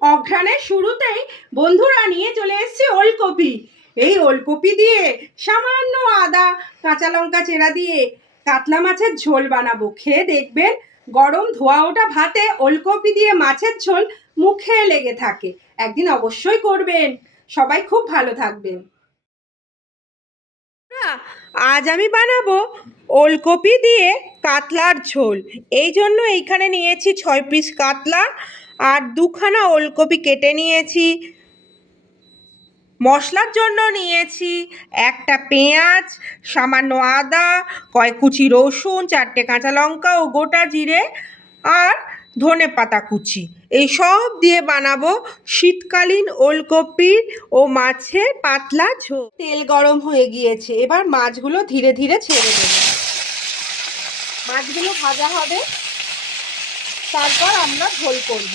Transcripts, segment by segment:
অঘ্রাণের শুরুতেই বন্ধুরা নিয়ে চলে এসেছি ওলকপি। এই ওলকপি দিয়ে সামান্য আদা কাঁচা লঙ্কা চেরা দিয়ে কাতলা মাছের ঝোল বানাবো। খেয়ে দেখবেন গরম ধোয়া ওঠা ভাতে ওলকপি দিয়ে মাছের ঝোল মুখে লেগে থাকে। একদিন অবশ্যই করবেন। সবাই খুব ভালো থাকবেন। আজ আমি বানাবো ওলকপি দিয়ে কাতলার ঝোল। এই জন্য এইখানে নিয়েছি 6 পিস কাতলা আর 2খানা ওলকপি কেটে নিয়েছি। মশলার জন্য নিয়েছি একটা পেঁয়াজ, সামান্য আদা, কয়েক কুচি রসুন, 4টে কাঁচা লঙ্কা ও গোটা জিরে আর ধনে পাতা কুচি। এই সব দিয়ে বানাবো শীতকালীন ওলকপি ও মাছের পাতলা ঝোল। তেল গরম হয়ে গিয়েছে, এবার মাছগুলো ধীরে ধীরে ছেড়ে দেব। মাছগুলো ভাজা হবে, তারপর আমরা ঝোল করব।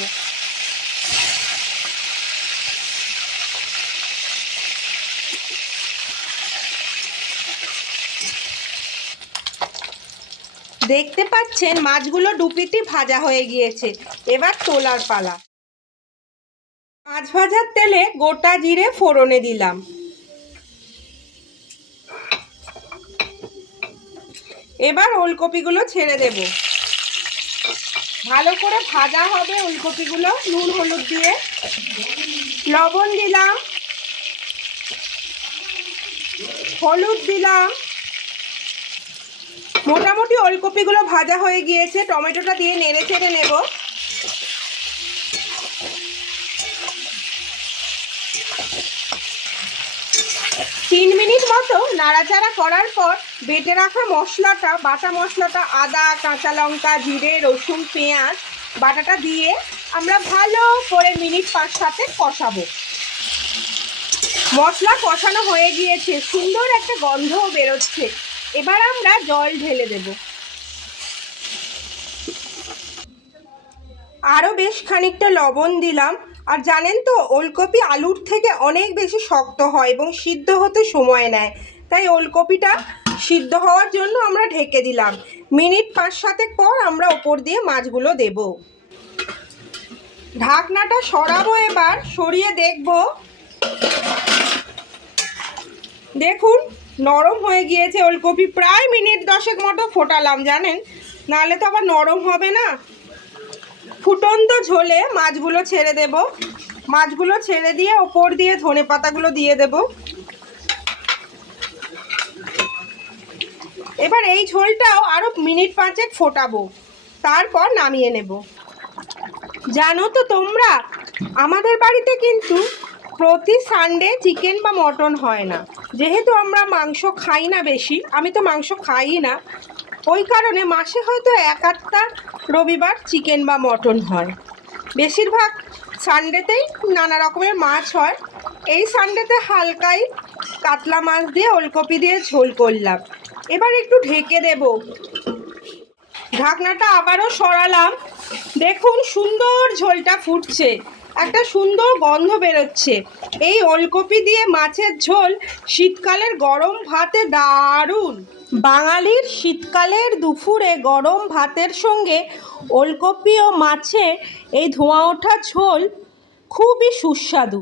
দেখতে পাচ্ছেন মাছগুলো ডুপিটি ভাজা হয়ে গিয়েছে। এবার তোলার পালা। মাছ ভাজার তেলে গোটা জিরে ফোড়নে দিলাম। এবার ওলকপিগুলো ছেড়ে দেব। ভালো করে ভাজা হবে ওলকপিগুলো নুন হলুদ দিয়ে। লবণ দিলাম, হলুদ দিলাম। মোটামুটি ওলকপিগুলো ভাজা হয়ে গিয়েছে, টমেটোটা দিয়ে নেড়ে চেড়ে নেব। তিন মিনিট মতো নাড়াচাড়া করার পর বেটে রাখা মশলাটা, বাটা মশলাটা, আদা কাঁচা লঙ্কা জিরে রসুন পেঁয়াজ বাটাটা দিয়ে আমরা ভালো করে মিনিট 5-7 কষাবো। মশলা কষানো হয়ে গিয়েছে, সুন্দর একটা গন্ধও বেরোচ্ছে। এবার আমরা জল ঢেলে দেব। আরও বেশ খানিকটা লবণ দিলাম। আর জানেন তো, ওলকপি আলুর থেকে অনেক বেশি শক্ত হয় এবং সিদ্ধ হতে সময় নেয়, তাই ওলকপিটা সিদ্ধ হওয়ার জন্য আমরা ঢেকে দিলাম। মিনিট 5-7 পর আমরা ওপর দিয়ে মাছগুলো দেব। ঢাকনাটা সরাবো, এবার সরিয়ে দেখব। দেখুন নরম হয়ে গিয়েছে ওলকপি। প্রায় মিনিট 10 মতো ফোটালাম, জানেন, নাহলে তো আবার নরম হবে না। ফুটন্ত ঝোলে মাছগুলো ছেড়ে দেব। মাছগুলো ছেড়ে দিয়ে ওপর দিয়ে ধনে পাতাগুলো দিয়ে দেব। এবার এই ঝোলটাও আরও মিনিট 5 ফোটাবো, তারপর নামিয়ে নেব। জানো তো তোমরা, আমাদের বাড়িতে কিন্তু প্রতি সানডে চিকেন বা মটন হয় না। যেহেতু আমরা মাংস খাই না বেশি, আমি তো মাংস খাই না, ওই কারণে মাসে হয়তো 1-8টা রবিবার চিকেন বা মটন হয়। বেশিরভাগ সানডেতেই নানা রকমের মাছ হয়। এই সানডেতে হালকাই কাতলা মাছ দিয়ে ওলকপি দিয়ে ঝোল করলাম। এবার একটু ঢেকে দেব। ঢাকনাটা আবারও সরালাম। দেখুন সুন্দর ঝোলটা ফুটছে, একটা সুন্দর গন্ধ বেরোচ্ছে। এই ওলকপি দিয়ে মাছের ঝোল শীতকালের গরম ভাতে দারুণ। বাঙালির শীতকালের দুপুরে গরম ভাতের সঙ্গে ওলকপি ও মাছের এই ধোঁয়া ওঠা ঝোল খুবই সুস্বাদু।